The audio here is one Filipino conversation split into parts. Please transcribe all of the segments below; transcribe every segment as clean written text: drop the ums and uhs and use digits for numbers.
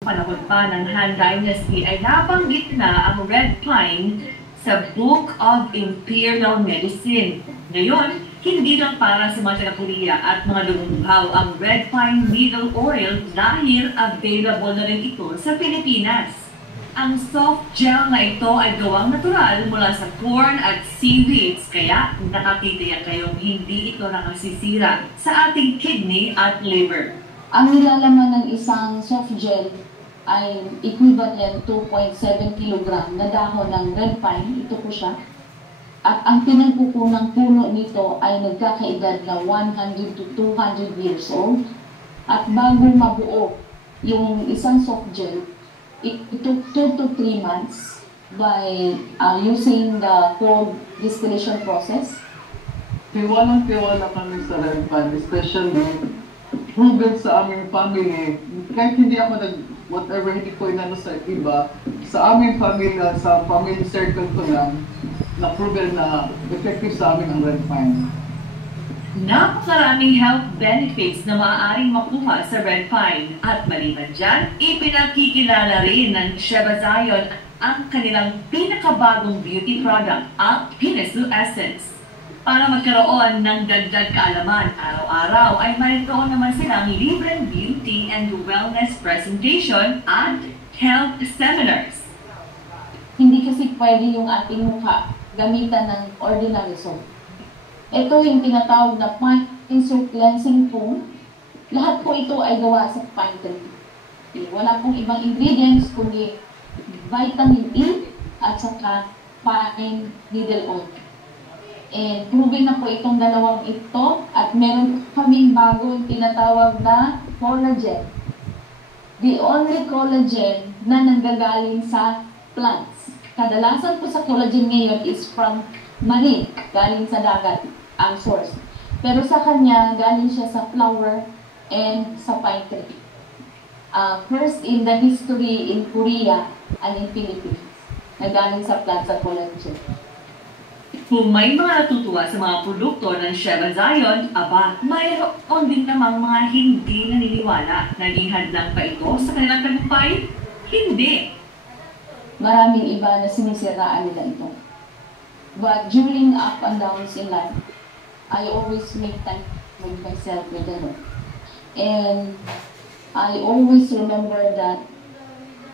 Panahon pa ng Han Dynasty ay nabanggit na ang red pine sa Book of Imperial Medicine. Ngayon, hindi lang para sa mga taga-Korea at mga lumunghaw ang red pine needle oil dahil available na rin ito sa Pilipinas. Ang soft gel na ito ay gawang natural mula sa corn at seaweeds, kaya nakatitiyak kayong hindi ito nakasisira sa ating kidney at liver. Ang nilalaman ng isang soft gel ay equivalent 2.7 kg na dahon ng red pine. Ito po siya. At ang pinagkukunang puno nito ay nagkakaedad na 100 to 200 years old. At bago mabuo yung isang soft gel, it took 2 to 3 months by using the cold distillation process. Tiwalang-tiwala kami sa red pine, especially proven sa aming family. Kahit hindi ako whatever, hindi ko inano sa iba, sa aming pamilya, sa family circle ko lang, na-proven na effective sa amin ang red pine. Napakaraming health benefits na maaaring makuha sa red pine. At maliban dyan, ipinakikilala rin ng Sheba Zion ang kanilang pinakabagong beauty product, ang Pinasu Essence. Para magkaroon ng dagdag kaalaman araw-araw ay mayroon naman silang libreng beauty and wellness presentation at health seminars. Hindi kasi pwede yung ating mukha gamitan ng ordinary soap. Ito yung tinatawag na pine soap cleansing foam. Lahat po ito ay gawa sa pine tree. Wala pong ibang ingredients kundi vitamin E at saka pine needle oil. And proven na po itong dalawang ito at meron kaming bagong tinatawag na collagen. The only collagen na nanggagaling sa plants. Kadalasan po sa collagen ngayon is from marine, galing sa dagat, ang source. Pero sa kanya, galing siya sa flower and sa pine tree. First in the history in Korea and in Philippines, na galing sa plants sa collagen. Kung may mga natutuwa sa mga produkto ng Sheba Zion, aba, mayroon din namang mga hindi naniniwala. Naging hadlang pa ito sa kanilang tagumpay? Hindi. Maraming iba na sinisiraan nila ito. But during up and downs in life, I always make time with myself with the Lord. And I always remember that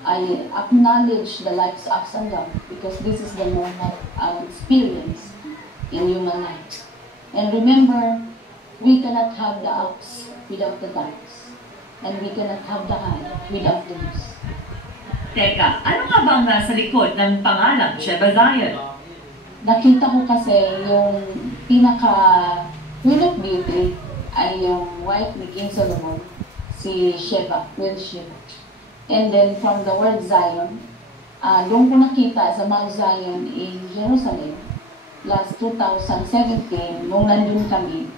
I acknowledge the life's ups and downs because this is the normal experience in human life. And remember, we cannot have the ups without the downs. And we cannot have the high without the lows. Teka, ano nga ba ang nasa likod ng pangalang Sheba Zion? Nakita ko kasi yung pinaka-queen of beauty ay yung wife ni King Solomon, si Sheba, Queen Sheba. And then from the word Zion, doon ko nakita sa Mount Zion in Jerusalem, last 2017, nung nandun kami,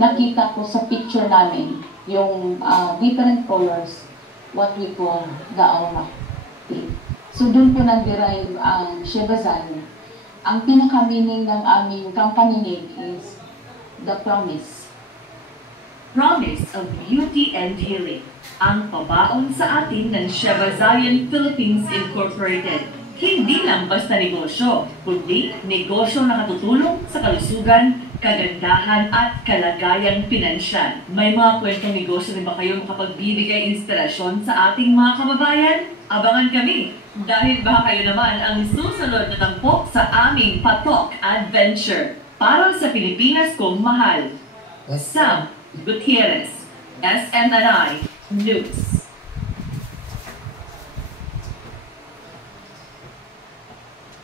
nakita ko sa picture namin yung different colors, what we call the aura. So doon po nag-derive ang Sheba Zion. Ang pinaka-meaning ng aming company name is the promise. Promise of beauty and healing. Ang pabaon sa atin ng Sheba Zion Philippines Incorporated. Hindi lang basta negosyo, kundi negosyo na katutulong sa kalusugan, kagandahan at kalagayang pinansyal. May mga kwentong negosyo rin ba kayo makapagbibigay inspirasyon sa ating mga kababayan? Abangan kami dahil baka kayo naman ang susunod na tampok sa aming Patok Adventure para sa Pilipinas kong mahal. Sam Gutierrez, SMNI News.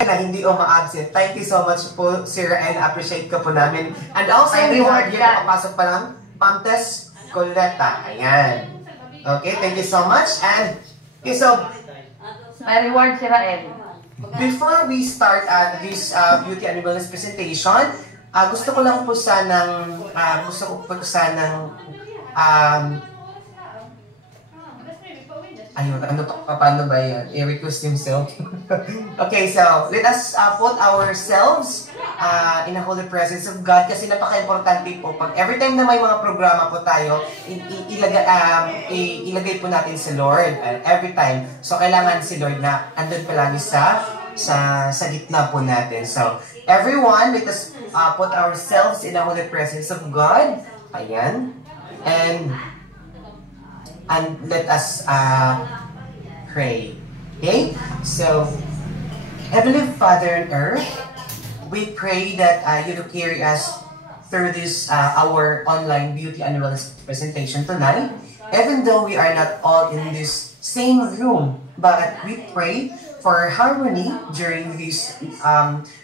Na hindi ma-absent. Thank you so much po, Sir Rael. Appreciate ko po namin. And also, reward yun, nakapasok pa lang, Ma'am Tess Coleta. Ayan. Okay, thank you so much. And, okay, so, may reward si Rael. Before we start this beauty and wellness presentation, gusto ko lang po sanang, ayun, ano to? Paano ba yan? I-request himself. Okay, so let us put ourselves in the holy presence of God kasi napaka-importante po. Pag every time na may mga programa po tayo, ilagay po natin si Lord every time. So, kailangan si Lord na andun palagi sa gitna po natin. So, everyone, let us put ourselves in the holy presence of God. Ayan. And let us pray. Okay? So, Heavenly Father on earth, we pray that you will carry us through this our online beauty and wellness presentation tonight. Even though we are not all in this same room, but we pray for harmony during this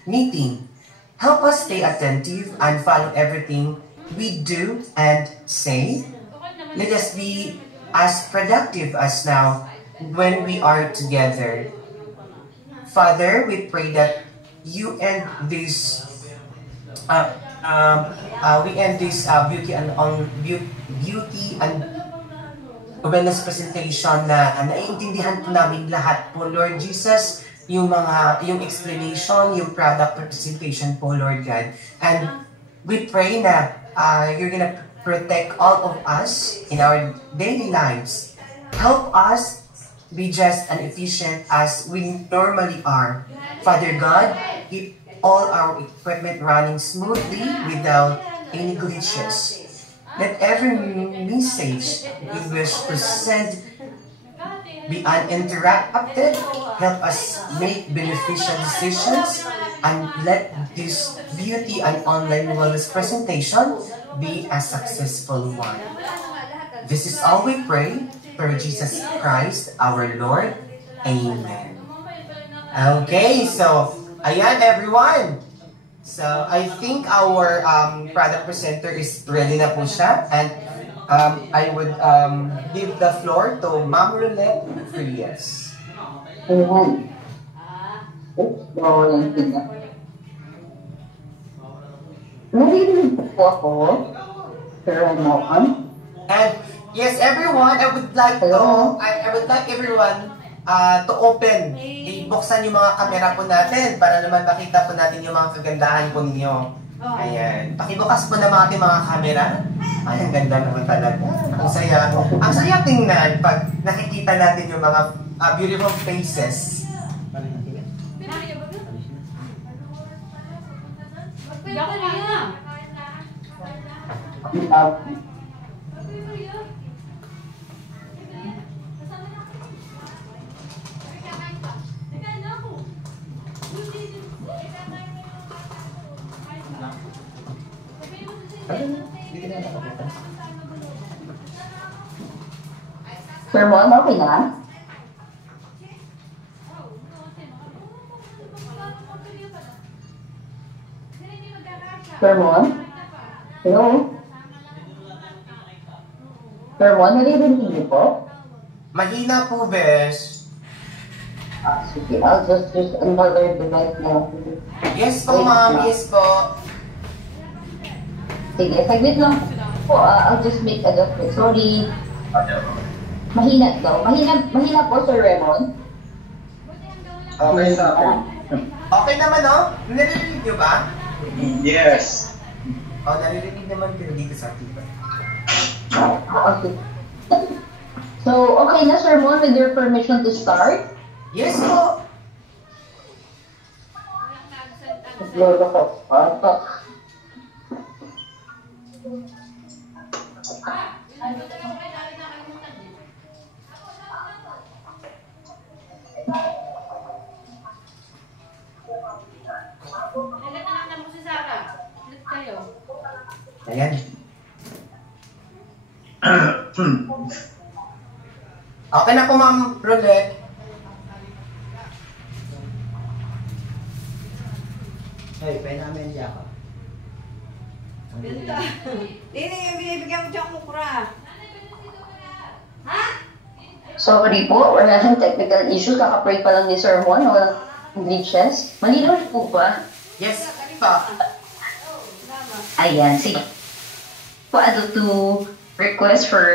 meeting. Help us stay attentive and follow everything we do and say. Let us be as productive as now when we are together. Father, we pray that you end this beauty and wellness presentation na naiintindihan po namin lahat po, Lord Jesus, yung explanation, yung product representation po, Lord God. And we pray na you're gonna protect all of us in our daily lives. Help us be just and efficient as we normally are. Father God, keep all our equipment running smoothly without any glitches. Let every message we wish to send be uninterrupted. Help us make beneficial decisions and let this beauty and online wellness presentation be a successful one. This is all we pray through Jesus Christ, our Lord. Amen. Okay, so, ayan everyone. So, I think our product presenter is ready na po siya. And I would give the floor to Ma'am Roulette Frias. Ayan. Oops, bawal ang tingnan. Naririnig po ako. Pero ano? And yes, everyone, I would like everyone to open. Ibuksan yung mga kamera po natin para naman makita po natin yung mga kagandahan po ninyo. Ayan. Pakibukas po naman ating mga kamera. Ay, ang ganda naman talaga. Ang saya. Ang saya tingnan pag nakikita natin yung mga beautiful faces. Sir Mon, okay na? Sir Mon? Hello? Sir Mon, naririnig niyo po? Mahina po, Besh. Sige, I'll just use another device now. Yes po, ma'am. Yes po. Sige, saglit lang po. I'll just make adjustment. Sorry. Mahina daw. Mahina po, Sir Raymond. Okay sa akin. Okay naman, no? Naririnig niyo ba? Yes. Oh, naririnig naman pero dito sa akin ba? Okay. So, okay na, Sir Mon, with your permission to start? Yes po. Lolo ko. Ayan. Okay na po, Ma'am Roulette. Hey, pwede namin niya ako. Ganda. Hindi yung binibigyan mo dyan mukra. Sorry po, we're having technical issues. Kaka-pray pa lang ni Sir Mon. Walang glitches. Malinaw po ba? Yes, pa. Ayan, sige. Paano to request for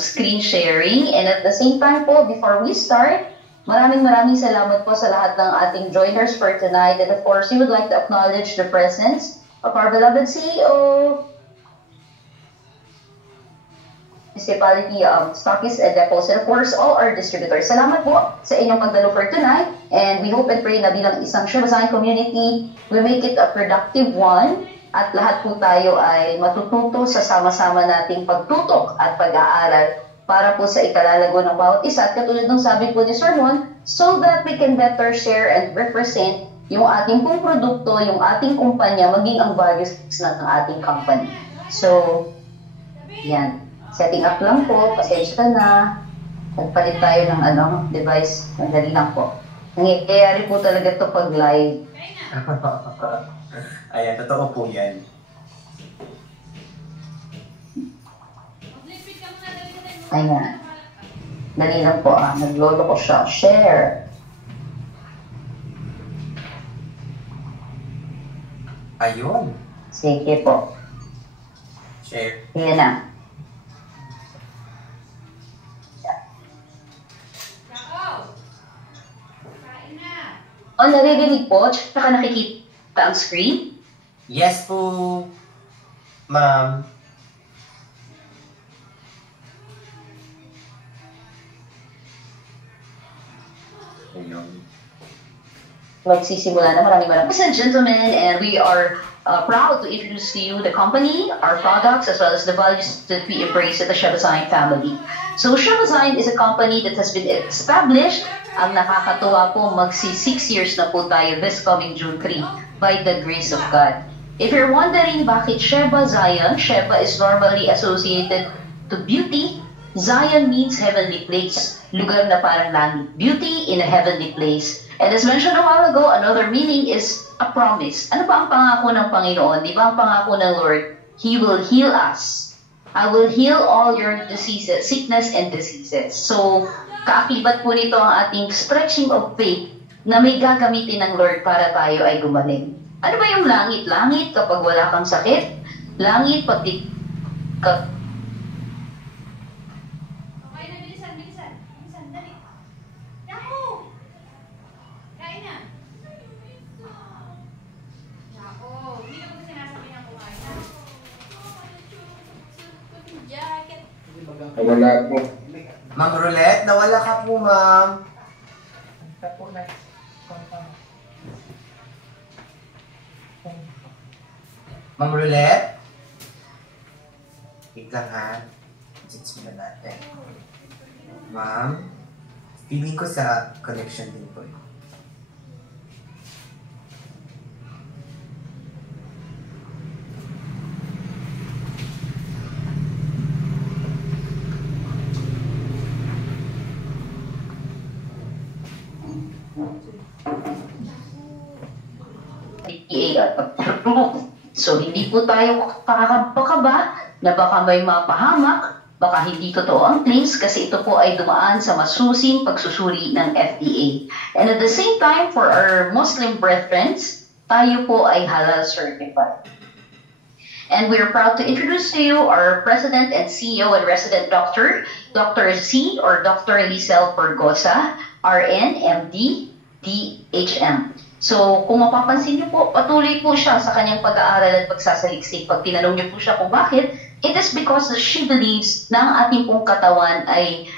screen sharing. And at the same time po, before we start, Maraming salamat po sa lahat ng ating joiners for tonight. And of course, we would like to acknowledge the presence of our beloved CEO, Municipality Stockists and Depots, and of course, all our distributors. Salamat po sa inyong pagdalo for tonight. And we hope and pray na bilang isang Siabasayan community, we make it a productive one. At lahat po tayo ay matututo sa sama-sama nating pagtutok at pag-aaral para po sa ikalalago ng bawat isa. At katulad ng sabi po ni Sir Mon, so that we can better share and represent yung ating pong produkto, yung ating kumpanya, maging ang values ng ating company. So, yan. Setting up lang po, pasensya na. Nagpalit tayo ng device. Madali lang po. Nangyayari po talaga ito pag live. Ayan, totoo po yan. Ayan. Dali lang po naglolo ko siya. Share. Ayun. Sige po. Share. Ayan na. Naririnig po? Tsaka nakikita ang screen? Yes po, ma'am. Magsisimula na. Maraming. Ladies and gentlemen, and we are proud to introduce to you the company, our products, as well as the values that we embrace at the Siabasayan family. So Siabasayan is a company that has been established. Ang nakakatuwa po, magsi 6 years na po tayo this coming June 3 by the grace of God. If you're wondering bakit Sheba Zion, Sheba is normally associated to beauty. Zion means heavenly place, lugar na parang langit. Beauty in a heavenly place. And as mentioned a while ago, another meaning is a promise. Ano ba ang pangako ng Panginoon? Di ba ang pangako ng Lord? He will heal us. I will heal all your diseases, sickness and diseases. So, kaakibat po nito ang ating stretching of faith na may gagamitin ng Lord para tayo ay gumaling. Ano ba yung langit? Langit kapag wala kang sakit. Langit pag di ka... Okay na, bilisan. Bilisan, dali. Naku! Kain na. Naku, hindi na ko sinasabi ng kumain na. Jacket. Wala po. Ma'am Roulette, nawala ka po, ma'am. Ma'am Roulette? Wait lang ha. Adjust muna natin. Ma'am, feeling ko sa connection din po. So, hindi po tayo kakabaka na baka may mapahamak, baka hindi totoo ang claims kasi ito po ay dumaan sa masusing pagsusuri ng FDA. And at the same time, for our Muslim brethren, tayo po ay halal certified. And we are proud to introduce to you our President and CEO and resident doctor, Dr. C or Dr. Lisel Pergosa, RN, MD, DHM. So, kung mapapansin niyo po, patuloy po siya sa kanyang pag-aaral at pagsasaliksik. Pag tinanong niyo po siya kung bakit, it is because that she believes na ang ating pong katawan ay,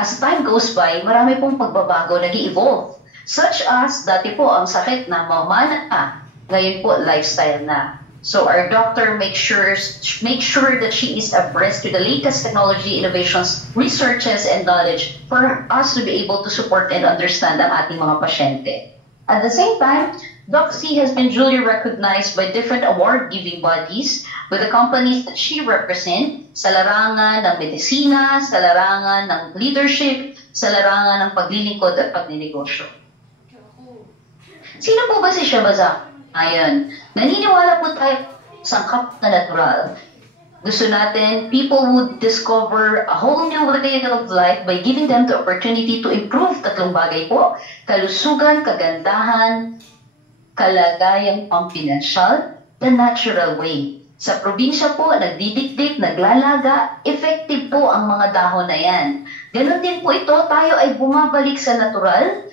as time goes by, marami pong pagbabago, nag-evolve. Such as, dati po ang sakit na mamana, ngayon po lifestyle na. So, our doctor make sure that she is abreast to the latest technology, innovations, researches, and knowledge for us to be able to support and understand ang ating mga pasyente. At the same time, Doc C has been duly recognized by different award-giving bodies with the companies that she represents sa larangan ng medisina, sa larangan ng leadership, sa larangan ng paglilingkod at pagninegosyo. Sino po ba si Siabasayan? Naniniwala po tayo sa sangkap na natural. Gusto natin, people would discover a whole new way of life by giving them the opportunity to improve tatlong bagay po. Kalusugan, kagandahan, kalagayang pang-financial, the natural way. Sa probinsya po, nagdidikdik, naglalaga, effective po ang mga dahon na yan. Ganon din po ito, tayo ay bumabalik sa natural,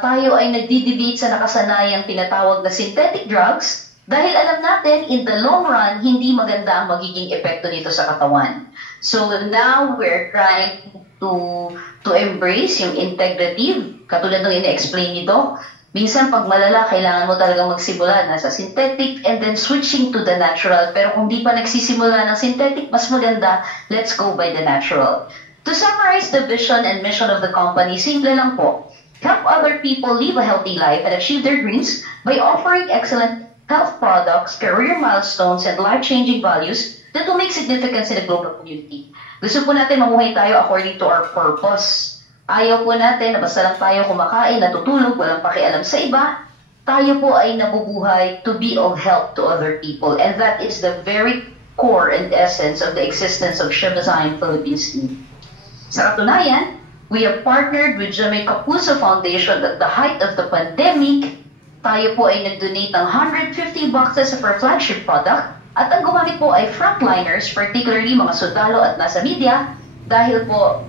tayo ay nagdi-debate sa nakasanayang tinatawag na synthetic drugs dahil alam natin, in the long run, hindi maganda ang magiging epekto nito sa katawan. So now we're trying to embrace yung integrative, katulad ng ina-explain nito. Minsan pag malala, kailangan mo talaga magsimula na sa synthetic and then switching to the natural. Pero kung di pa nagsisimula ng synthetic, mas maganda, let's go by the natural. To summarize the vision and mission of the company, simple lang po. Help other people live a healthy life and achieve their dreams by offering excellent health products, career milestones, and life-changing values that will make significance in the global community. Gusto po natin mamuhay tayo according to our purpose. Ayaw po natin na basta lang tayo kumakain, natutulog, walang pakialam sa iba. Tayo po ay nabubuhay to be of help to other people. And that is the very core and essence of the existence of Shiva Zion Philippines team. Sa katunayan, we have partnered with Jimmy Capuzzo Foundation at the height of the pandemic. Tayo po ay nag-donate ng 150 boxes of our flagship product at ang gumamit po ay frontliners, particularly mga sundalo at nasa media, dahil po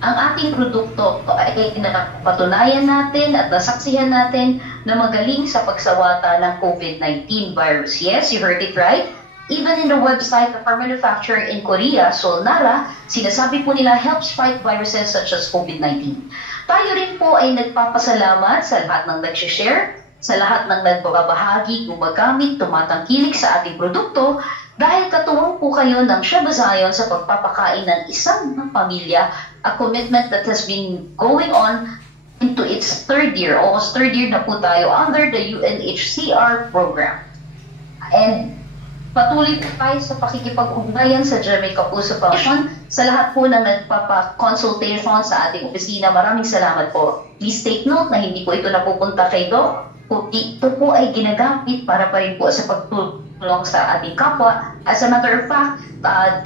ang ating produkto ay napatunayan natin at nasaksihan natin na magaling sa pagsawata ng COVID-19 virus. Yes, you heard it right. Even in the website of our manufacturer in Korea, Solnara, sinasabi po nila helps fight viruses such as COVID-19. Tayo rin po ay nagpapasalamat sa lahat ng nag-share, sa lahat ng nagbabahagi, gumagamit, tumatangkilik sa ating produkto, dahil katuwang po kayo ng Shiva Zion sa pagpapakain ng isang pamilya, a commitment that has been going on into its third year, almost third year na po tayo under the UNHCR program. And patuloy po tayo sa pakikipag-ugnayan sa Jimmy Capuzzo Foundation. Sa lahat po na nagpapa-consultation sa ating opisina, maraming salamat po. Please take note na hindi po ito napupunta kay Doc. Ito po ay ginagamit para pa rin po sa pagtulong sa ating kapwa. As a matter of fact,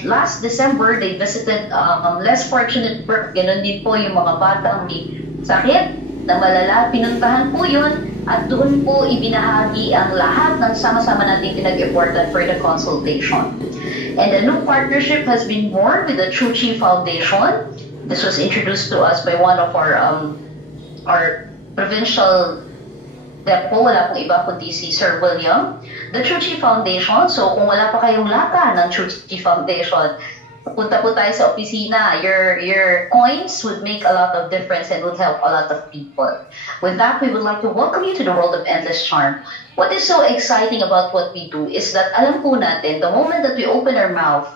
last December, they visited less fortunate birth. Ganon din po yung mga batang may sakit na malala. Pinuntahan po yun at doon po ibinahagi ang lahat ng sama-sama natin pinag-effortan for the consultation. And a new partnership has been born with the Chuchi Foundation. This was introduced to us by one of our provincial depo, wala pong iba kundi si Sir William. The Chuchi Foundation, so kung wala pa kayong lata ng Chuchi Foundation, punta po tayo sa opisina. Your coins would make a lot of difference and would help a lot of people. With that, we would like to welcome you to the world of Endless Charm. What is so exciting about what we do is that alam po natin, the moment that we open our mouth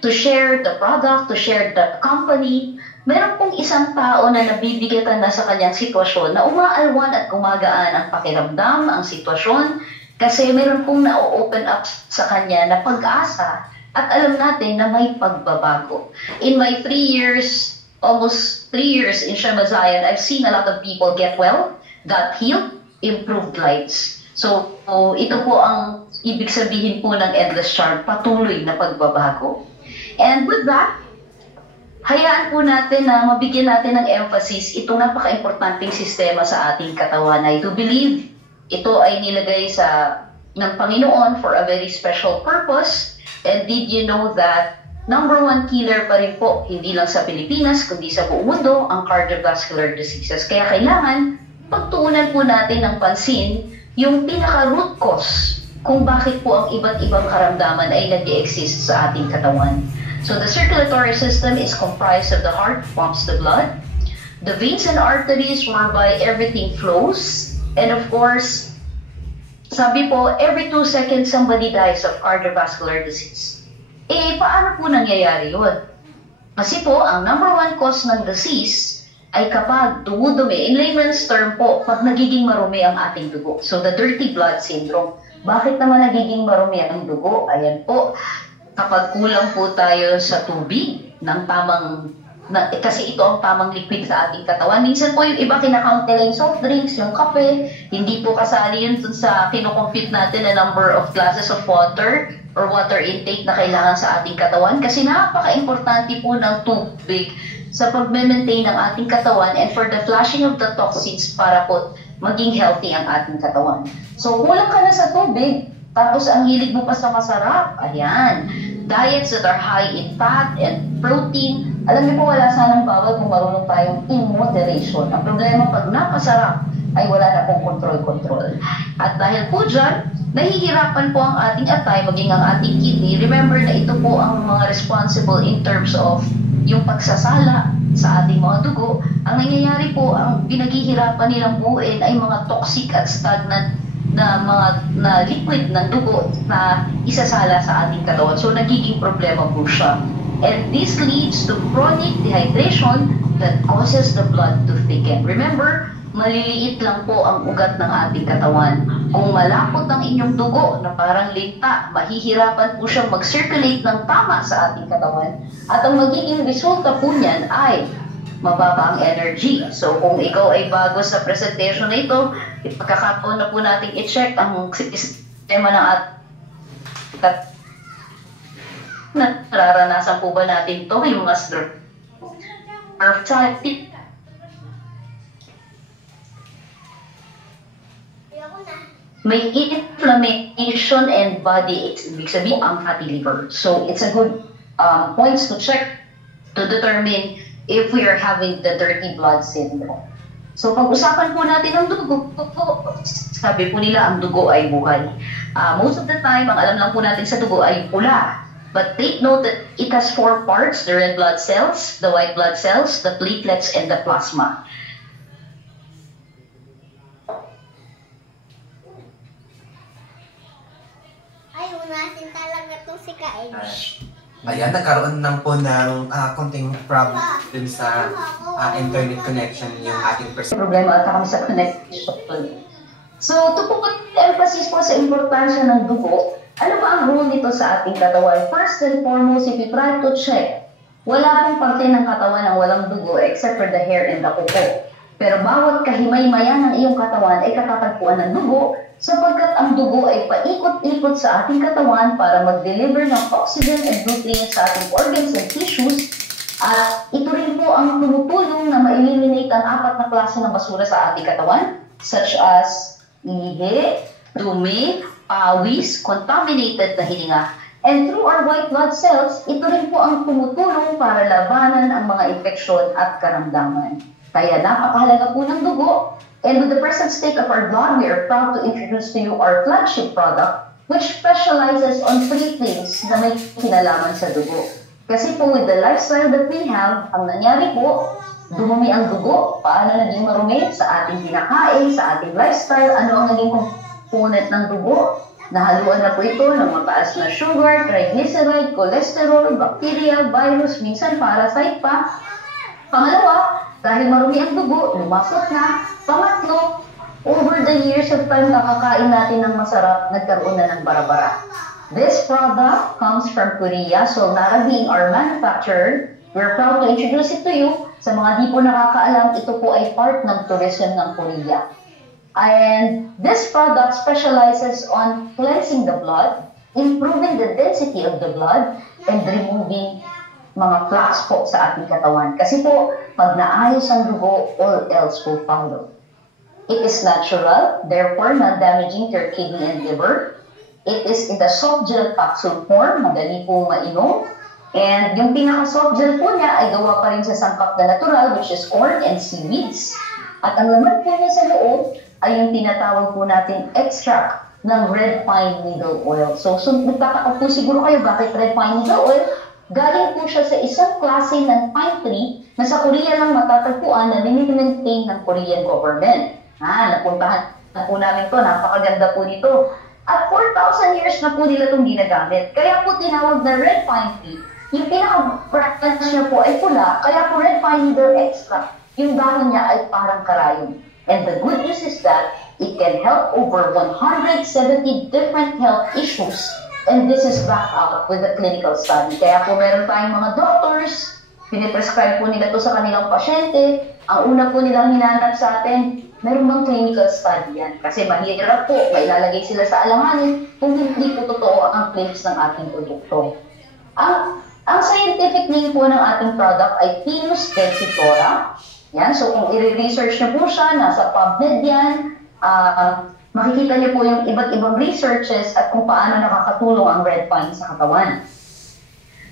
to share the product, to share the company, meron pong isang tao na nabibigatan na sa kanyang sitwasyon na umaalwan at gumagaan ang pakiramdam, ang sitwasyon, kasi meron pong na-open up sa kanya na pag-asa at alam natin na may pagbabago. In my 3 years, almost 3 years in Shiva Zion, I've seen a lot of people get well, got healed, improved lives. So, ito po ang ibig sabihin po ng Endless Charm, patuloy na pagbabago. And with that, hayaan po natin na mabigyan natin ng emphasis itong napaka-importanting sistema sa ating katawan. I do believe ito ay nilagay ng Panginoon for a very special purpose. And did you know that #1 killer pa rin po, hindi lang sa Pilipinas, kundi sa buong mundo, ang cardiovascular diseases. Kaya kailangan pagtuunan po natin ng pansin yung pinaka-root cause kung bakit po ang iba't ibang karamdaman ay nag-exist sa ating katawan. So the circulatory system is comprised of the heart, pumps the blood, the veins and arteries whereby everything flows, and of course, sabi po, every 2 seconds somebody dies of cardiovascular disease. Paano po nangyayari yun? Kasi po, ang #1 cause ng disease ay kapag dumudumi, in layman's term po, pag nagiging marumi ang ating dugo. So the dirty blood syndrome. Bakit naman nagiging marumi ang dugo? Ayan po, kapag kulang po tayo sa tubig ng tamang, kasi ito ang tamang liquid sa ating katawan. Minsan po yung iba kinakount nila yung soft drinks, yung kape, hindi po kasali yun dun sa kinukompute natin na number of glasses of water or water intake na kailangan sa ating katawan. Kasi napaka-importante po ng tubig sa pag-maintain ng ating katawan and for the flushing of the toxins para po maging healthy ang ating katawan. So kulang ka na sa tubig, tapos ang hilig mo pa sa masarap, ayan. Diets that are high in fat and protein, Alam niyo po, wala sanang bawal kung marunong tayong in moderation. Ang problema pag napasarap ay wala na pong control-control. At dahil po dyan, nahihirapan po ang ating atay, maging ang ating kidney. Remember na ito po ang mga responsible in terms of yung pagsasala sa ating mga dugo. Ang nangyayari po, ang pinaghihirapan nilang buuin ay mga toxic at stagnant na liquid ng dugo na isasala sa ating katawan. So, nagiging problema po siya. And this leads to chronic dehydration that causes the blood to thicken. Remember, maliliit lang po ang ugat ng ating katawan. Kung malapot ang inyong dugo na parang linta, mahihirapan po siyang mag-circulate ng tama sa ating katawan. At ang magiging resulta po niyan ay mababa ang energy. So kung ikaw ay bago sa presentation na ito, ipagkakataon na po natin i-check ang sistema ng ating nararanasan po ba natin ito yung mga may inflammation and body aches. Ibig sabihin ang fatty liver. So it's a good points to check to determine if we are having the dirty blood syndrome. So pag-usapan po natin ang dugo, sabi po nila ang dugo ay buhay. Most of the time, ang alam lang po natin sa dugo ay pula. But take note that it has 4 parts: the red blood cells, the white blood cells, the platelets, and the plasma. Ayaw natin talaga itong sikain. Ayan, nagkaroon lang po ng konting problem dun sa internet connection yung ating Problema at kami sa connection. So, to put emphasis po sa importansya ng dugo, ano ba ang role nito sa ating katawan? First and foremost, if you try to check, wala pong parte ng katawan ang walang dugo except for the hair and the kuko. Pero bawat kahimay-maya ng iyong katawan ay katatagpuan ng dugo sapagkat ang dugo ay paikot-ikot sa ating katawan para mag-deliver ng oxygen and nutrients sa ating organs and tissues. At ito rin po ang tumutulong na ma-eliminate ang 4 na klase ng basura sa ating katawan, such as ihi, dumi, pawis, contaminated na hininga. And through our white blood cells, ito rin po ang tumutulong para labanan ang mga infeksyon at karamdaman. Kaya napakahalaga po ng dugo. And with the present state of our blood, we are proud to introduce to you our flagship product, which specializes on 3 things na may kinalaman sa dugo. Kasi po with the lifestyle that we have, ang nangyari po, dumumi ang dugo. Paano naging marumi? Sa ating kinakain, sa ating lifestyle, ano ang naging component ng dugo? Nahaluan na po ito ng mataas na sugar, triglyceride, cholesterol, bacteria, virus, minsan parasite pa. Pangalawa, dahil marumi ang dugo, lumasot na. Pangatlo, over the years of time nakakain natin ng masarap, nagkaroon na ng bara-bara. This product comes from Korea, so Nara being our manufacturer, we're proud to introduce it to you. Sa mga di po nakakaalam, ito po ay part ng tourism ng Korea. And this product specializes on cleansing the blood, improving the density of the blood, and removing mga plaques po sa ating katawan. Kasi po, pag naayos ang dugo, all else will follow. It is natural, therefore non-damaging to your kidney and liver. It is in the soft gel capsule form, madali po mainom. And yung pinaka-soft gel po niya ay gawa pa rin sa sangkap na natural, which is corn and seaweeds. At ang laman po niya sa loob ay yung tinatawag po natin extract ng red pine needle oil. So nagtataka po siguro kayo bakit red pine needle oil? Galing po siya sa isang klase ng pine tree na sa Korea lang matatagpuan na nini-maintain ng Korean government. Napuntahan na po namin to, napakaganda po nito. At 4,000 years na po nila itong ginagamit. Kaya po tinawag na red pine tree. Yung pinaka-branch niya po ay pula, kaya po red pine needle extract. Yung dahon niya ay parang karayom. And the good news is that it can help over 170 different health issues. And this is backed up with a clinical study. Kaya po meron tayong mga doctors, piniprescribe po nila to sa kanilang pasyente. Ang una po nilang hinanap sa atin, meron bang clinical study yan? Kasi mahirap po, may ilalagay sila sa alanganin kung hindi po totoo ang claims ng ating produkto. Ang scientific name po ng ating product ay Pinus densiflora. Yan, so kung i-research niyo po siya, nasa PubMed yan, makikita niyo po yung iba't ibang researches at kung paano nakakatulong ang red pine sa katawan.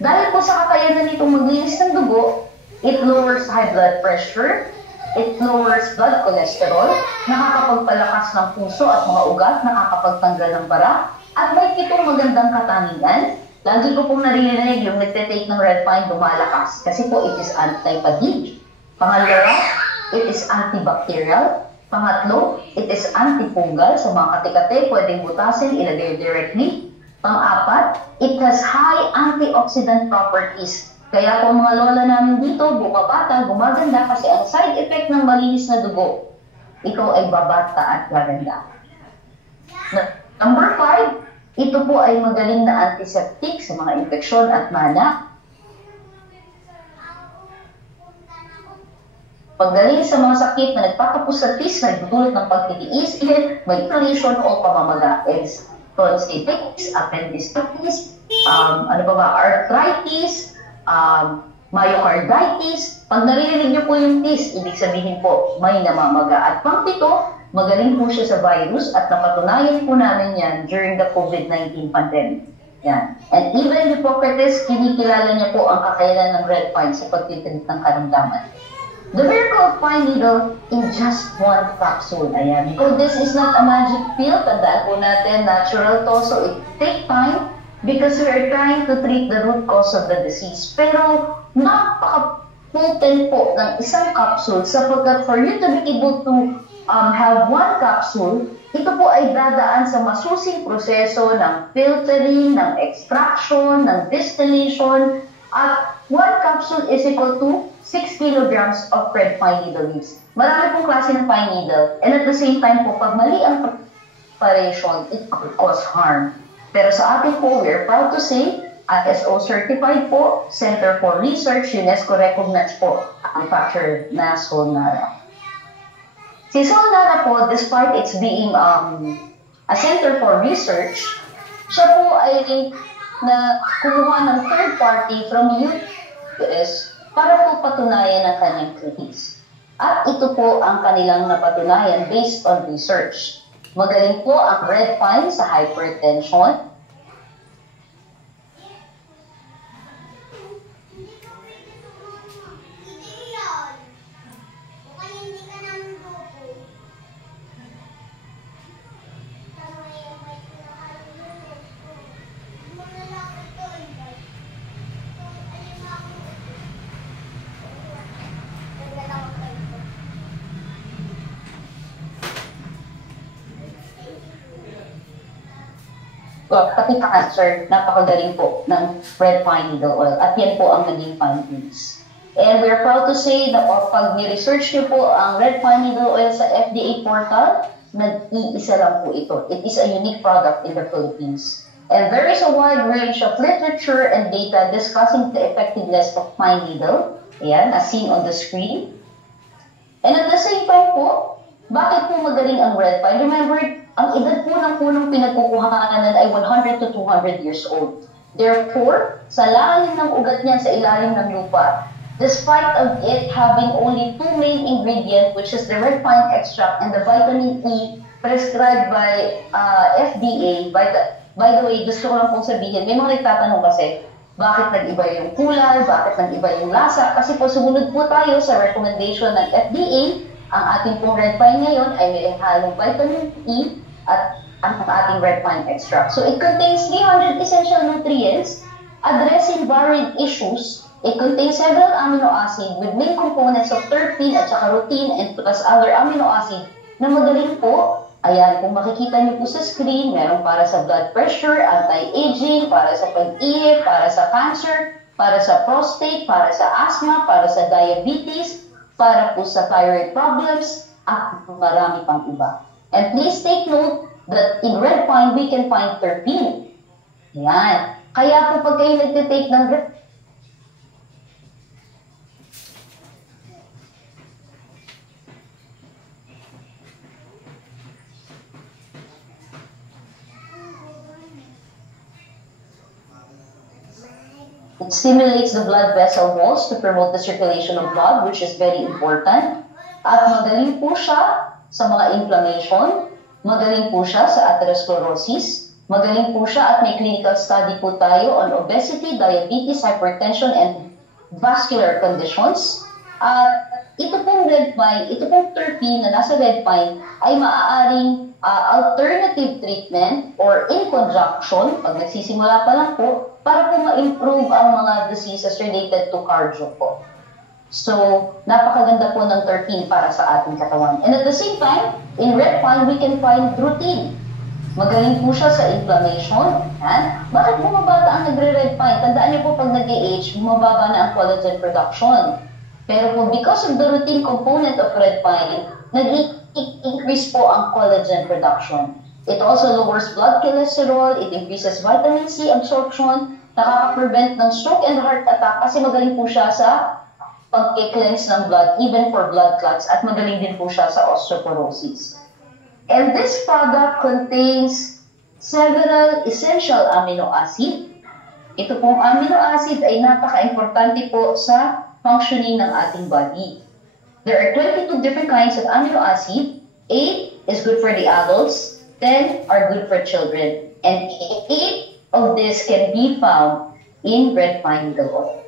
Dahil po sa kakayanan nitong maglinis ng dugo, it lowers high blood pressure, it lowers blood cholesterol, nakakapagpalakas ng puso at mga ugat, nakakapagtanggal ng bara, at may 7 magandang katangian. Lagi ko pong naririnig yung nagte-take ng red pine lumalakas kasi po it is anti-fatigue. Pangalawa, it is antibacterial. Pangatlo, it is antifungal. Sa mga kate-kate, pwedeng butasin, ilagay directly. Pang-apat, it has high antioxidant properties. Kaya po mga lola namin dito, bumabata, gumaganda kasi ang side effect ng malinis na dugo, ikaw ay babata at gaganda. Number 5, ito po ay magaling na antiseptic sa mga infeksyon at mana. Paggaling sa mga sakit na nagpatapos sa tis, nagdudulot ng pagtitiis, may inflammation o pamamaga. Tonsillitis, appendicitis, arthritis, myocarditis. Pag naririnig niyo po yung tis, ibig sabihin po may namamaga. At pang-7, magaling po siya sa virus at napatunayan po namin yan during the COVID-19 pandemic. Yan. And even Hippocrates, kinikilala niya po ang kakayanan ng red pine sa pagtitreat ng karamdaman. The miracle of pine needle in just 1 capsule. Ayan. So this is not a magic pill. Tandaan po natin, natural to. So it takes time because we are trying to treat the root cause of the disease. Pero napaka-potent po ng isang capsule sapagkat for you to be able to have 1 capsule, ito po ay dadaan sa masusing proseso ng filtering, ng extraction, ng distillation, at 1 capsule is equal to 6 kilograms of red pine needle leaves. Marami pong klase ng pine needle, and at the same time po, pag mali ang preparation, it could cause harm. Pero sa atin po, we are proud to say, ISO certified po, Center for Research, UNESCO recognized po, manufacturer na Solnara. Si Solnara po, despite its being a Center for Research, siya po ay kumuha ng third party from US para po patunayan ang kanyang thesis. At ito po ang kanilang napatunayan based on research. Magaling po ang red pine sa hypertension, pati cancer, napakagaling po ng red pine needle oil. At yan po ang naging findings. And we're proud to say na pag ni-research nyo po ang red pine needle oil sa FDA portal, nag-iisa lang po ito. It is a unique product in the Philippines. And there is a wide range of literature and data discussing the effectiveness of pine needle, ayan, as seen on the screen. And at the same time po, bakit po magaling ang red pine? Remember, ang edad po ng punong pinagkukuhanan ay 100 to 200 years old. Therefore, sa lalim ng ugat niyan sa ilalim ng lupa, despite of it having only 2 main ingredients, which is the red pine extract and the vitamin E prescribed by FDA, by the way, gusto ko lang pong sabihin, may mga nagtatanong kasi, bakit nag-iba yung kulay, bakit nag-iba yung lasa? Kasi po sumunod po tayo sa recommendation ng FDA, ang ating pong red pine ngayon ay may halong vitamin E at ang ating red pine extract. So it contains 300 essential nutrients addressing varied issues. It contains several amino acids with main components of terpene at saka rutin and plus other amino acid na magaling po. Ayan, kung makikita niyo po sa screen, meron para sa blood pressure, anti-aging, para sa pag-ihi, para sa cancer, para sa prostate, para sa asthma, para sa diabetes, para po sa thyroid problems, at marami pang iba. And please take note that in red pine, we can find terpene. Yan. Kaya po pag kayo nagtitake ng red it stimulates the blood vessel walls to promote the circulation of blood, which is very important. At magaling po siya sa mga inflammation, magaling po siya sa atherosclerosis, Magaling po siya at may clinical study po tayo on obesity, diabetes, hypertension, and vascular conditions. At ito pong red pine, ito pong terpene na nasa red pine ay maaaring alternative treatment or in conjunction, pag nagsisimula pa lang po, para po ma-improve ang mga diseases related to cardio po. So, napakaganda po ng terpene para sa ating katawan. And at the same time, in red pine, we can find rutin. Magaling po siya sa inflammation. Yan. Bakit bumabata ang nagre-red pine? Tandaan niyo po pag nag-age, bumababa na ang collagen production. Pero po, because of the routine component of red pine, nag-increase po ang collagen production. It also lowers blood cholesterol, it increases vitamin C absorption, nakaka-prevent ng stroke and heart attack kasi magaling po siya sa pag-cleanse ng blood, even for blood clots, at magaling din po siya sa osteoporosis. And this product contains several essential amino acid. Ito pong amino acid ay napaka-importante po sa functioning ng ating body. There are 22 different kinds of amino acid. 8 is good for the adults, 10 are good for children, and 8 of this can be found in red pine below.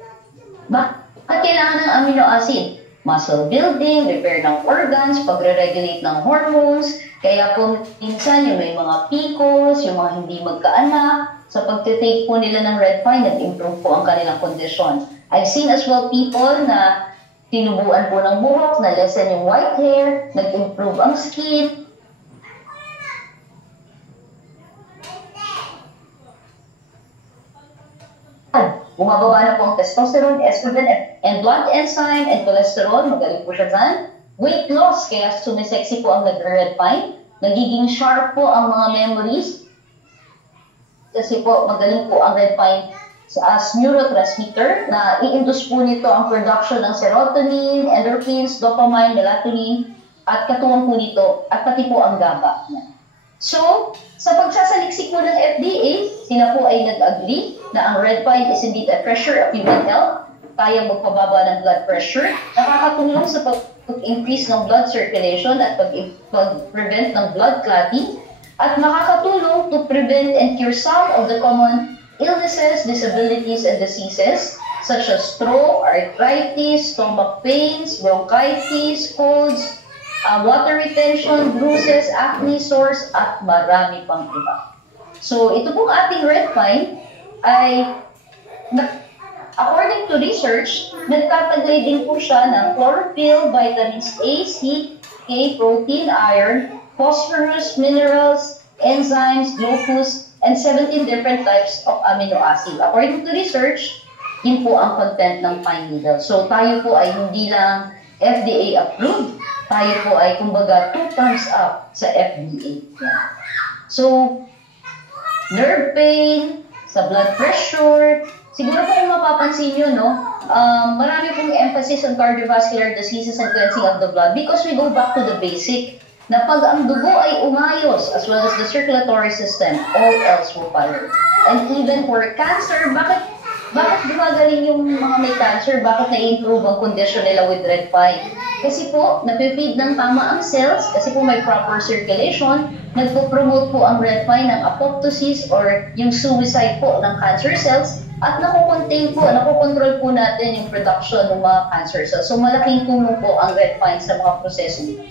Bakit kailangan ng amino acid? Muscle building, repair ng organs, pagre-regulate ng hormones. Kaya po minsan yung may mga PCOS, yung mga hindi magkaanak, sa pagtitake po nila ng red pine, nag-improve po ang kanilang kondisyon. I've seen as well people na tinubuan po ng buhok, na lessen yung white hair, nag-improve ang skin. Bumababa na po ang testosterone, estrogen, and blood enzyme, and cholesterol. Magaling po siya dyan. Weight loss, kaya sumisexy po ang nag-red pine. Nagiging sharp po ang mga memories. Kasi po, magaling po ang red pine as neurotransmitter na i-induce po nito ang production ng serotonin, endorphins, dopamine, melatonin, at katuwang po nito, at pati po ang GABA. So, sa pagsasaliksik po ng FDA, sila po ay nag-agree na ang red pine is indeed a treasure of human health, kayang magpababa ng blood pressure, nakakatulong sa pag-increase ng blood circulation at pag-prevent ng blood clotting, at makakatulong to prevent and cure some of the common illnesses, disabilities, and diseases such as stroke, arthritis, stomach pains, bronchitis, colds, water retention, bruises, acne, sores, at marami pang iba. So, ito pong ating red pine ay, according to research, nagtataglay din po siya ng chlorophyll, vitamins A, C, K, protein, iron, phosphorus, minerals, enzymes, glucose, and 17 different types of amino acid. According to research, yun po ang content ng pine needle. So, tayo po ay hindi lang FDA approved, tayo po ay kumbaga 2 thumbs up sa FDA. So, nerve pain, sa blood pressure, siguro po kung mapapansin nyo, no, marami pong emphasis on cardiovascular diseases and cleansing of the blood because we go back to the basic na pag ang dugo ay umayos as well as the circulatory system, all else will follow. And even for cancer, bakit gumagaling yung mga may cancer? Bakit na-improve ang condition nila with red pine? Kasi po, napipid ng tama ang cells, kasi po may proper circulation, nagpo-promote po ang red pine ng apoptosis or yung suicide po ng cancer cells, at nakukontain po, nakukontrol po natin yung production ng mga cancer cells. So malaking tulong po ang red pine sa mga proseso.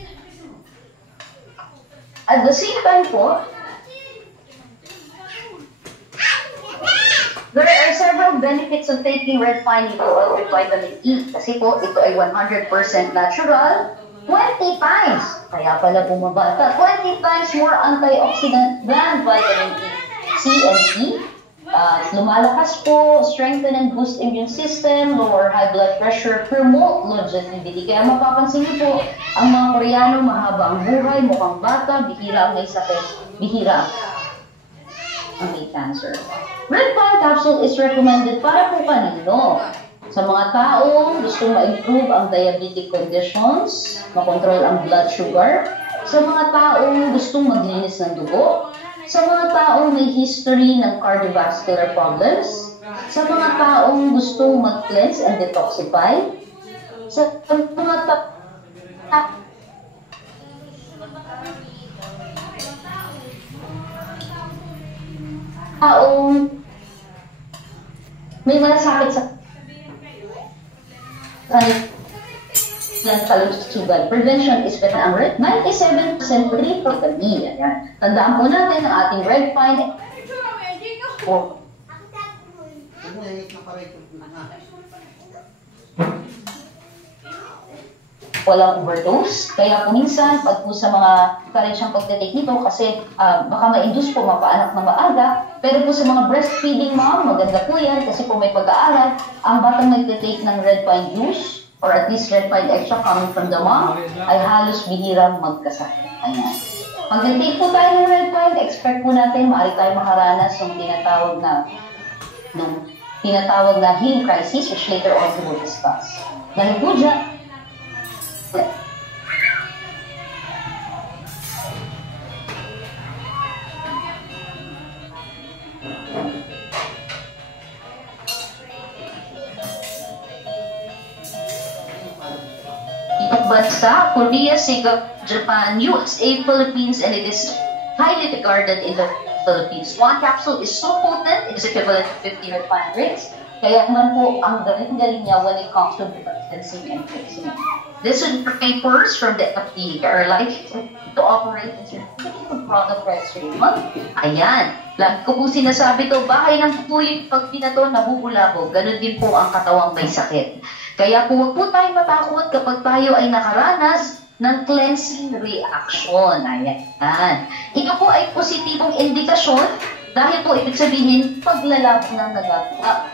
At the same time po, there are several benefits of taking red pine oil with vitamin E. Kasi po, ito ay 100% natural, 20 times, kaya pala bumabata, 20 times more antioxidant than vitamin E. C and E, lumalakas po, strengthen and boost immune system, lower high blood pressure, promote longevity. Kaya mapapansin niyo po, ang mga Koreano mahaba ang buhay, mukhang bata, bihira ang may sakit, bihira ang may cancer. Red pine capsule is recommended para po kanino? Sa mga taong gustong ma-improve ang diabetic conditions, makontrol ang blood sugar, sa mga taong gustong maglinis ng dugo, sa mga taong may history ng cardiovascular problems, sa mga taong gustong mag-cleanse and detoxify, sa mga taong may malasakit sa kalusugan. Prevention is better ang red. 97% free for the me. Ayan. Tandaan po natin ang ating red pine. Walang overdose. Kaya po minsan, pag po sa mga encourage ang pagtitake nito kasi baka ma-induce po mapaanak na maaga. Pero po sa mga breastfeeding mom, maganda po yan kasi po may pag-aaral. Ang batang nagtitake ng red pine juice or at least red pine extra coming from the mom ay halos bihirang magkasakit. Ayan. Pag nag-take po tayo ng red pine, expect po natin maaari tayo makaranas ng tinatawag na healing crisis which later on we will discuss. Dahil po dyan, bansa, Korea, Singapore, Japan, USA, Philippines, and it is highly regarded in the Philippines. One capsule is so potent, it is equivalent to 50 red pine grades. Kaya naman po, ang galing-galing niya when it comes to distancing and fixing. This is papers from the FDA are likely to operate in certificate product registration. Ayan. Lagi ko po sinasabi to, bahay ng pupuyin pag pinato, nabubulabog. Ganon din po ang katawang may sakit. Kaya po huwag po tayong matakot kapag tayo ay nakaranas ng cleansing reaction. Ayan. Ito po ay positibong indikasyon dahil po ibig sabihin paglalabo ng nagagawa.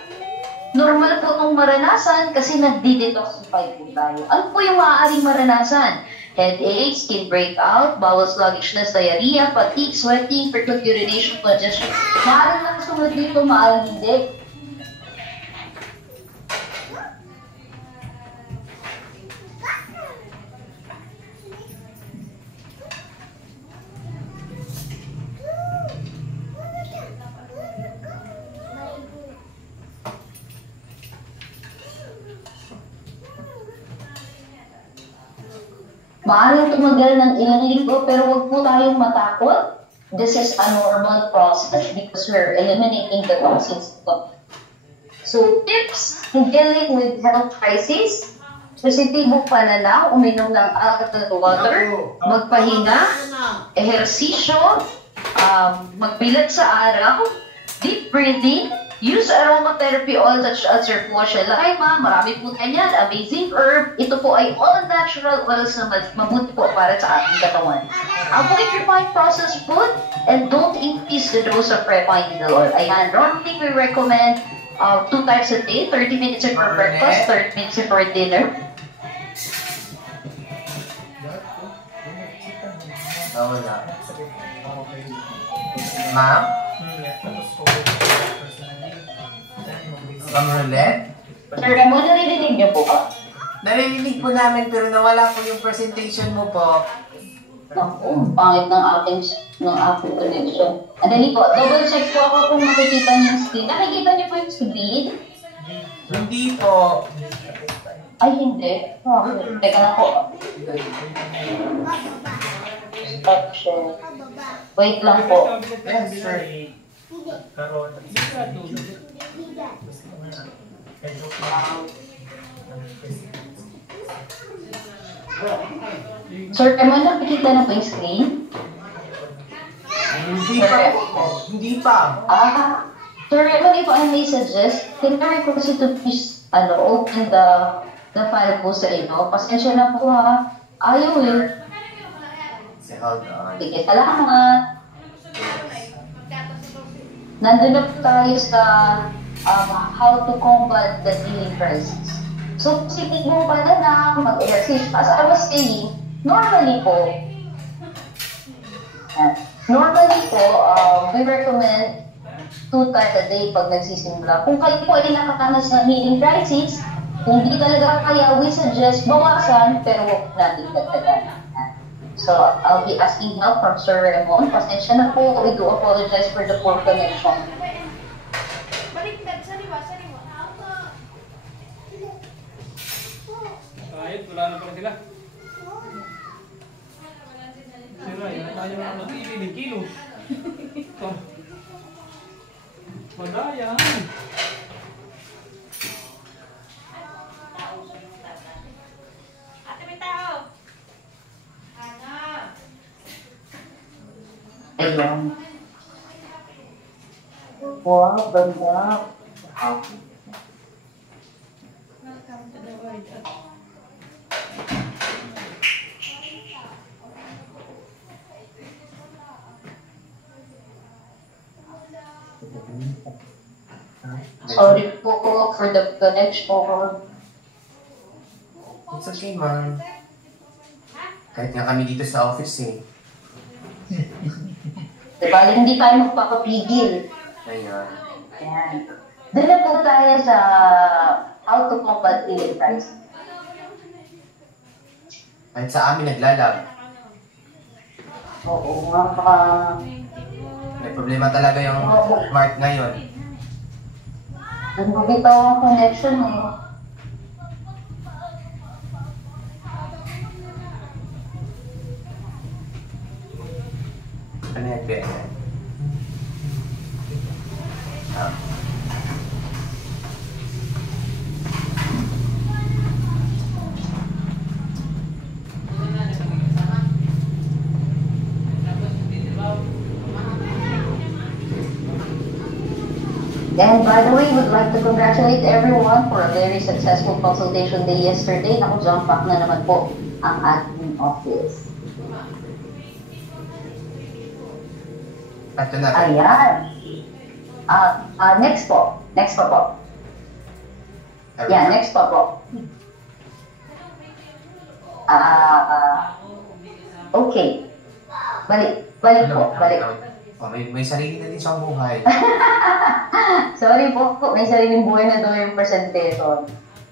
Normal po itong maranasan kasi nagdi-detoxify po tayo. Ano po yung maaaring maranasan? Headache, skin breakout, bowel sluggishness, diarrhea, fatigue, sweating, frequent urination, congestion. Maaaring lang sunod dito, maaaring hindi. Maaaring tumagal ng ilang linggo pero huwag po tayong matakot. This is a normal process because we're eliminating the toxins. So, tips in dealing with health crisis, positibong pananaw, uminom ng alkaline water, magpahinga, ehersisyo, magbilat sa araw, deep breathing, use aromatherapy oil such as your Fuchsia Lima, marami po ganyan, amazing herb. Ito po ay all natural oils na mabuti po para sa ating katawan. Avoid refined processed food and don't increase the dose of refined oil. Ayan, normally we recommend 2 times a day, 30 minutes for breakfast, 30 minutes for dinner. Ma'am? Ma'am Roulette? Sir Ramon, narinig niyo po ba? Narinig po namin pero nawala po yung presentation mo po. Naku, pangit ng aking connection. Andali po, double check po ako kung makikita niyo yung screen. Nakikita niyo po yung screen? Hindi po. Ay, hindi. Teka lang po. Wait lang po. Yes, sir. Sir, Ramon, nakikita na po yung screen? Hindi pa po. Hindi pa. Sir Ramon, if I may suggest, can I request you to please open the file po sa inyo? Pasensya na po ha. Ayaw eh. Hold on. Sige, salamat. Nandun na po tayo sa how to combat the healing crisis. So, positibong pananaw, mag-exercise. As I was saying, normally po, we recommend 2 times a day pag nagsisimula. Kung kayo po ay nakakanas ng healing crisis, kung hindi talaga kaya, we suggest bawasan, pero huwag natin dagdagan. So, I'll be asking help from Sir Ramon. Pasensya na po, we do apologize for the poor connection. Baliktad, sariwa. Kahit wala na pala sila. Sira, yan tayo na mag-ibig kilo. Madaya. Ate, may tao. Ano? Ayan. Wow, ganda. Welcome to the world of... Sorry po for the connection. It's okay, ma'am. Kahit nga kami dito sa office eh. Diba, hindi tayo magpapapigil. Ayan. Ayan. Doon na po tayo sa how to combat feeling crisis. Kahit sa amin naglalag. Oo nga, baka... May problema talaga yung Mark ngayon. Doon mo dito ang connection eh. Ano yan, Ben? And by the way, would like to congratulate everyone for a very successful consultation day yesterday. Naku, jump pack na naman po ang admin office. Ito na. Ayan. Next po. Next pa po. Yeah, next pa po. Okay. Balik po. Balik. Oh, may sarili na din siyang buhay. Sorry po, may sariling buhay na daw yung presentation.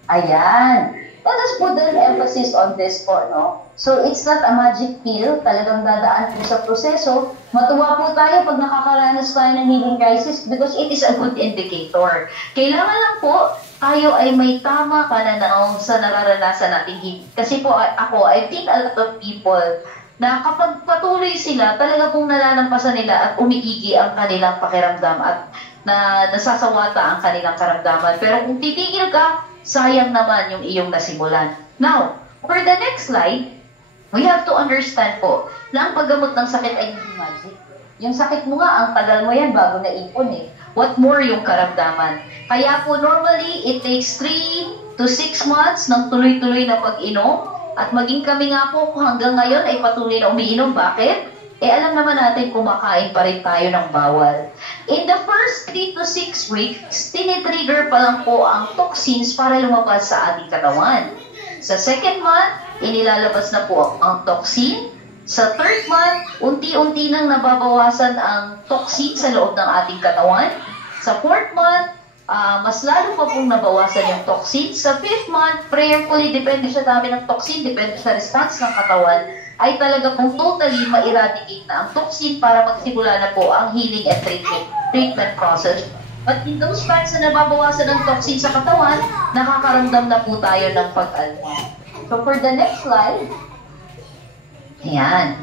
Ayan. Let us put an emphasis on this po, no? So, it's not a magic pill. Talagang dadaan po sa proseso. Matuwa po tayo pag nakakaranas tayo ng healing crisis because it is a good indicator. Kailangan lang po tayo ay may tama pananaw sa nararanasan nating healing. Kasi po ako, I think a lot of people na kapag patuloy sila, talaga pong nalalampasan nila at umiigi ang kanilang pakiramdam at na nasasawata ang kanilang karamdaman. Pero kung titigil ka, sayang naman yung iyong nasimulan. Now, for the next slide, we have to understand po na ang paggamot ng sakit ay hindi magic. Yung sakit mo nga, ang tagal mo yan bago naipon eh. What more yung karamdaman? Kaya po normally, it takes 3 to 6 months ng tuloy-tuloy na pag-inom. At maging kami nga po hanggang ngayon ay patuloy na umiinom. Bakit? Alam naman natin kumakain pa rin tayo ng bawal. In the first 3 to 6 weeks, tinitrigger pa lang po ang toxins para lumabas sa ating katawan. Sa second month, inilalabas na po ang toxin. Sa third month, unti-unti nang nababawasan ang toxin sa loob ng ating katawan. Sa fourth month, mas lalo pa pong nabawasan yung toxin. Sa 5th month, prayerfully, depende sa dami ng toxin, depende sa response ng katawan, ay talaga pong totally ma-eradicate na ang toxin para magsimula na po ang healing and treatment process. But in those times na nababawasan ng toxin sa katawan, nakakaramdam na po tayo ng pag-alma. So for the next slide, ayan.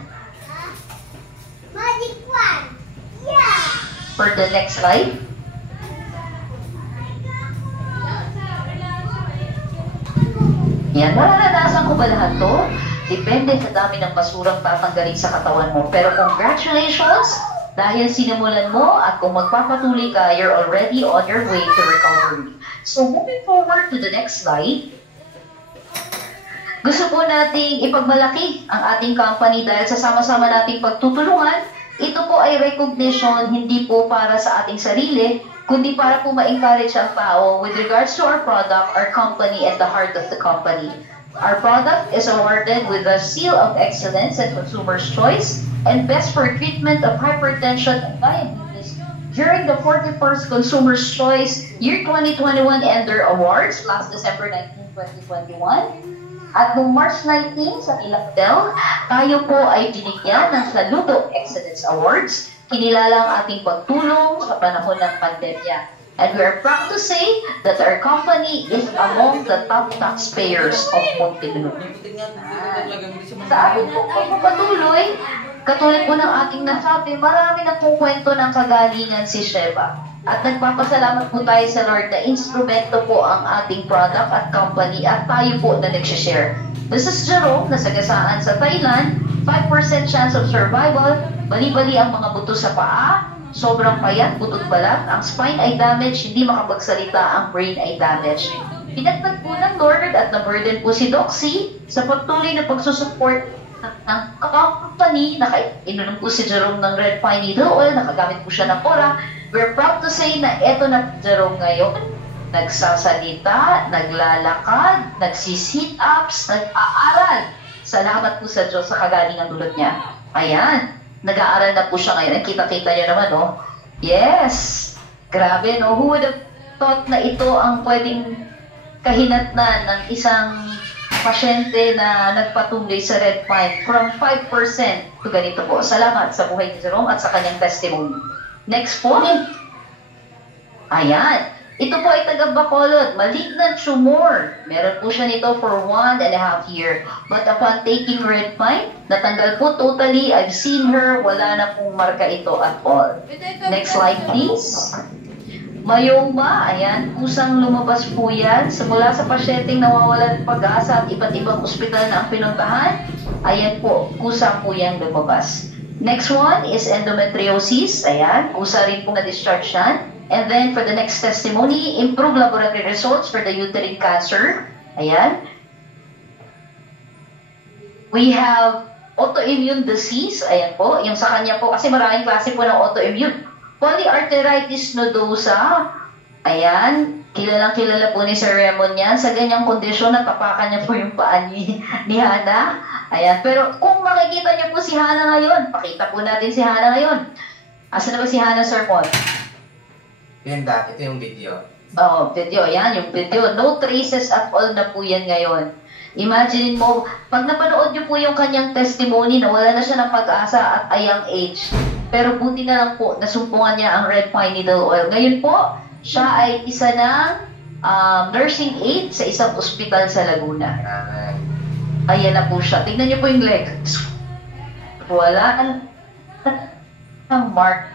Magic one! Yeah! For the next slide, yan, nararanasan ko ba lahat to? Depende sa dami ng basurang tatanggalin sa katawan mo. Pero congratulations! Dahil sinimulan mo at kung magpapatuloy ka, you're already on your way to recovery. So moving forward to the next slide, gusto po nating ipagmalaki ang ating company dahil sa sama-sama nating pagtutulungan. Ito po ay recognition hindi po para sa ating sarili, kundi para po ma-encourage ang tao with regards to our product, our company, and the heart of the company. Our product is awarded with the Seal of Excellence and Consumer's Choice and Best for Treatment of Hypertension and Diabetes during the 41st Consumer's Choice Year 2021 Ender Awards last December 19, 2021. At noong March 19 sa Kilaptel, tayo po ay binigyan ng Saludo Excellence Awards. Kinilala ang ating pagtulong sa panahon ng pandemya. And we are proud to say that our company is among the top taxpayers of Muntinlupa. Sa ating pagpapatuloy, katulad po ng ating nasabi, marami na pong kwento ng kagalingan si Sheba. At nagpapasalamat po tayo sa Lord na instrumento po ang ating product at company at tayo po na nagsishare. This is Jerome, nasagasaan sa Thailand, 5% chance of survival, bali-bali ang mga buto sa paa, sobrang payat, butot balat, ang spine ay damaged, hindi makapagsalita, ang brain ay damaged. Pinagtag po ng Lord at na-burden po si Doxy sa patuloy na pagsusupport ng company. Inunom po si Jerome ng Red Pine Needle Oil, nakagamit po siya ng Ora. We're proud to say na eto na Jerome ngayon, nagsasalita, naglalakad, nagsisit-ups, nag-aaral. Salamat po sa Diyos sa kagalingang dulot niya. Ayan, nag-aaral na po siya ngayon. Kita-kita niyo naman, no? Yes! Grabe, no? Who would have thought na ito ang pwedeng kahinatnan ng isang pasyente na nagpatuloy sa Red Pine from 5% to ganito po. Salamat sa buhay ni Jerome at sa kanyang testimony. Next po. Ayan. Ito po ay taga Bacolod, malignant tumor. Meron po siya nito for 1.5 years. But upon taking Red Pine, natanggal po totally. I've seen her, wala na pong marka ito at all. Next slide please. Mayoma, ayan, kusang lumabas po yan. Simula sa pasyenteng nawawalan ng pag-asa at iba't ibang ospital na ang pinuntahan, ayan po, kusa po yan lumabas. Next one is endometriosis. Ayan, kusa rin po na-discharge yan. And then for the next testimony, improved laboratory results for the uterine cancer. Ayan. We have autoimmune disease. Ayan po, yung sa kanya po, kasi maraming klase po ng autoimmune. Polyarteritis nodosa. Ayan, kilalang-kilala po ni Sir Raymond yan. Sa ganyang kondisyon, natapakan niya po yung paa ni Hana. Ayan, pero kung makikita niyo po si Hana ngayon, pakita po natin si Hana ngayon. Asa na ba si Hana, Sir Paul? Yun ito yung video. Oh, video. Yan, yung video. No traces at all na po yan ngayon. Imagine mo, pag napanood niyo po yung kanyang testimony na wala na siya ng pag-asa at a young age, pero buti na lang po, nasumpungan niya ang Red Pine Needle Oil. Ngayon po, siya ay isa ng nursing aide sa isang ospital sa Laguna. Ayan na po siya. Tingnan niyo po yung leg. Wala ang mark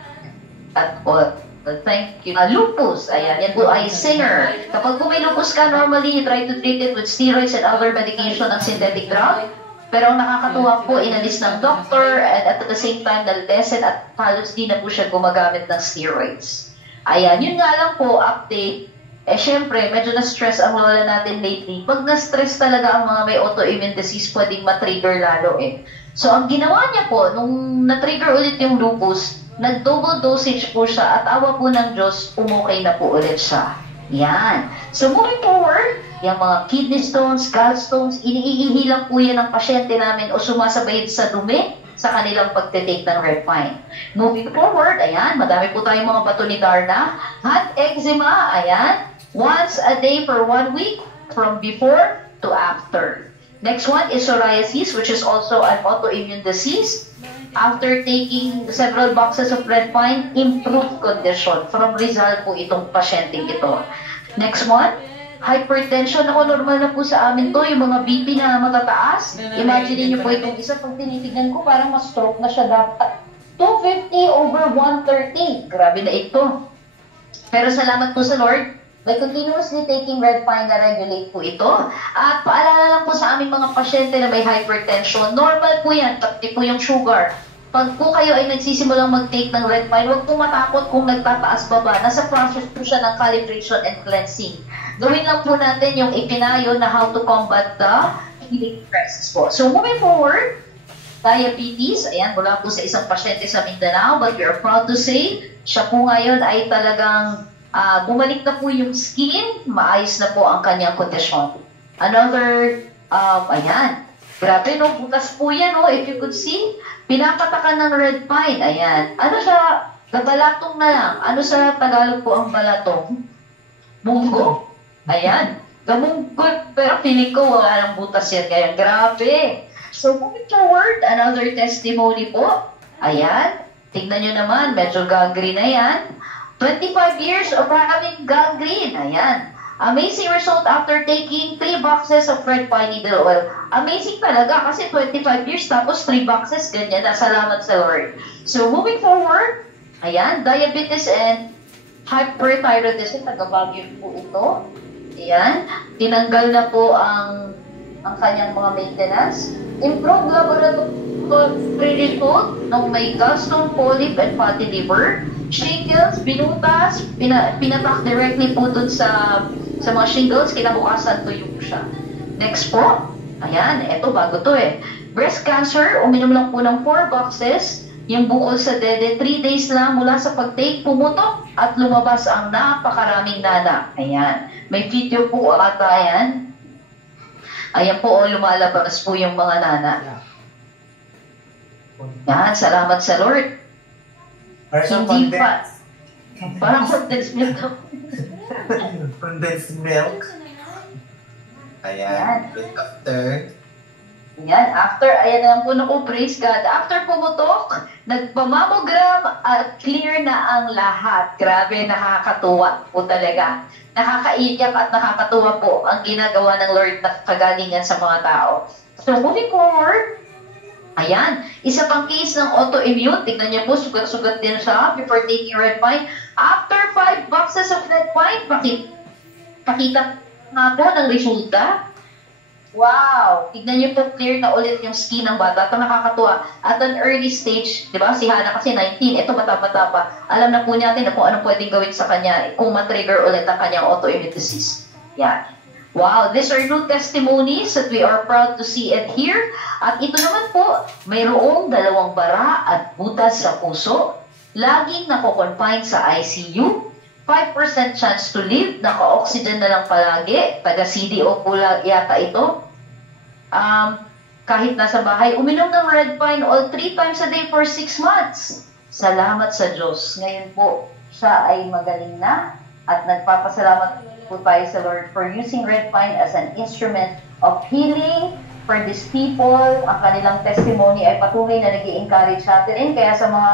at all. Thank you. Lupus. Ayan. Yan po ay singer. Kapag po may lupus ka, normally you try to treat it with steroids and other medication ng synthetic drug. Pero ang nakakatuwa po, inalis ng doctor and at the same time, nalesen at halos di na po siya gumagamit ng steroids. Ayan. Yun nga lang po, update. Syempre, medyo na-stress ang lola natin lately. Pag na-stress talaga ang mga may autoimmune disease, pwedeng ma-trigger lalo eh. So, ang ginawa niya po, nung na-trigger ulit yung lupus, nag-double dosage po siya at awa po ng Diyos, umukay na po ulit siya. Yan. So, moving forward, yung mga kidney stones, gallstones, iniihilang po yan ng pasyente namin o sumasabay sa dumi sa kanilang pagtitake ng Red Pine. Moving forward, ayan, madami po tayong mga bato ni Darna. Hand eczema, ayan, once a day for 1 week from before to after. Next one is psoriasis, which is also an autoimmune disease. After taking several boxes of Red Pine, improved condition. From Rizal po itong pasyenteng ito. Next one, hypertension. Ako, normal na po sa amin to, yung mga BP na matataas. Imagine niyo po itong isa, pag tinitignan ko, parang ma-stroke na siya dapat. 250 over 130. Grabe na ito. Pero salamat po sa Lord, by continuously taking Red Pine, na-regulate po ito. At paalala lang po sa aming mga pasyente na may hypertension, normal po yan, pati po yung sugar. Pag po kayo ay nagsisimulang mag-take ng Red Pine, huwag po matakot kung nagtataas baba. Nasa process po siya ng calibration and cleansing. Gawin lang po natin yung ipinayo na how to combat the healing crisis po. So moving forward, diabetes, ayan, mula po sa isang pasyente sa Mindanao, but we are proud to say, siya po ngayon ay talagang bumalik na po yung skin, maayos na po ang kanyang kondisyon. Another, ayan, grabe no, bukas po yan no, if you could see, pinapatakan ng Red Pine, ayan. Ano siya, gabalatong na lang. Ano sa Tagalog po ang balatong? Munggo. Ayan, gamunggo, pero feeling ko wala nang butas yan, kaya grabe. So moving forward, another testimony po, ayan, tingnan nyo naman, medyo gangrene na yan. 25 years of having gangrene. Ayan. Amazing result after taking 3 boxes of Red Pine Needle Oil. Amazing talaga kasi 25 years tapos 3 boxes, ganyan na. Salamat sa Lord. So moving forward, ayan, diabetes and hyperthyroidism, taga-Baguio po ito. Ayan. Tinanggal na po ang kanyang mga maintenance. Improved laboratory result ng may gallstone, polyp, and fatty liver. Shingles, binutas, pinatak directly po dun sa mga shingles, kinabukasan tuyo po siya. Next po. Ayan, eto bago to eh. Breast cancer, uminom lang po ng 4 boxes. Yung bukol sa dede, 3 days lang mula sa pag-take, pumutok at lumabas ang napakaraming nana. Ayan. May video po ata yan. Ayan po, lumalabas po yung mga nana. Yan, salamat sa Lord. Hindi pa. Parang condensed milk. Condensed milk. Ayan. After, ayan naman po naku, praise God. After pumutok, nagpamamogram at clear na ang lahat. Grabe, nakakatuwa po talaga. Nakakaiyak at nakakatuwa po ang ginagawa ng Lord na kagalingan sa mga tao. So, moving forward, ayan, isa pang case ng autoimmune. Tignan niyo po, sugat-sugat din siya before taking red pine. After 5 boxes of red pine, pakita nga po ng resulta. Wow! Tignan niyo po, clear na ulit yung skin ng bata. Ito nakakatuwa. At an early stage, di ba? Si Hannah kasi 19. Ito bata-bata pa. Alam na po natin na kung anong pwedeng gawin sa kanya kung matrigger ulit ang kanyang autoimmune disease. Yan. Wow! These are new testimonies that we are proud to see and hear. At ito naman po, mayroong 2 bara at butas sa puso. Laging nako-confine sa ICU. 5% chance to live. Naka-oxygen na lang palagi. Taga-CDO po yata ito. Kahit nasa bahay, uminom ng red pine all 3 times a day for 6 months. Salamat sa Diyos. Ngayon po, siya ay magaling na at nagpapasalamat po tayo sa Lord for using red pine as an instrument of healing for these people. Ang kanilang testimony ay patuloy na nag-i-encourage natin. Kaya sa mga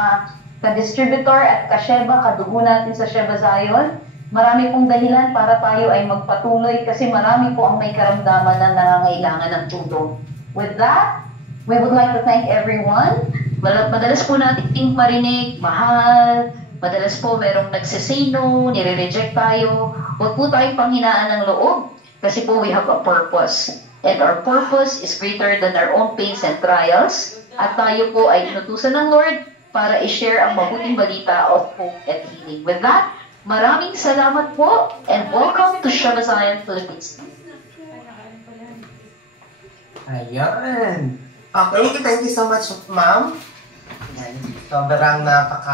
ka-distributor at ka-Sheba, kadugo natin sa Sheba Zion, marami pong dahilan para tayo ay magpatuloy kasi marami po ang may karamdaman na nangangailangan ng tulong. With that, we would like to thank everyone. Madalas po natin marinig, mahal, madalas po merong nagsisino, nire-reject tayo. Huwag po tayong panghinaan ng loob kasi po we have a purpose. And our purpose is greater than our own pains and trials. At tayo po ay inutusan ng Lord para i-share ang mabuting balita of hope and healing. With that, maraming salamat po and welcome to Sheba Zion, Philippines. Ayan. Okay, thank you so much, ma'am. Sobrang napaka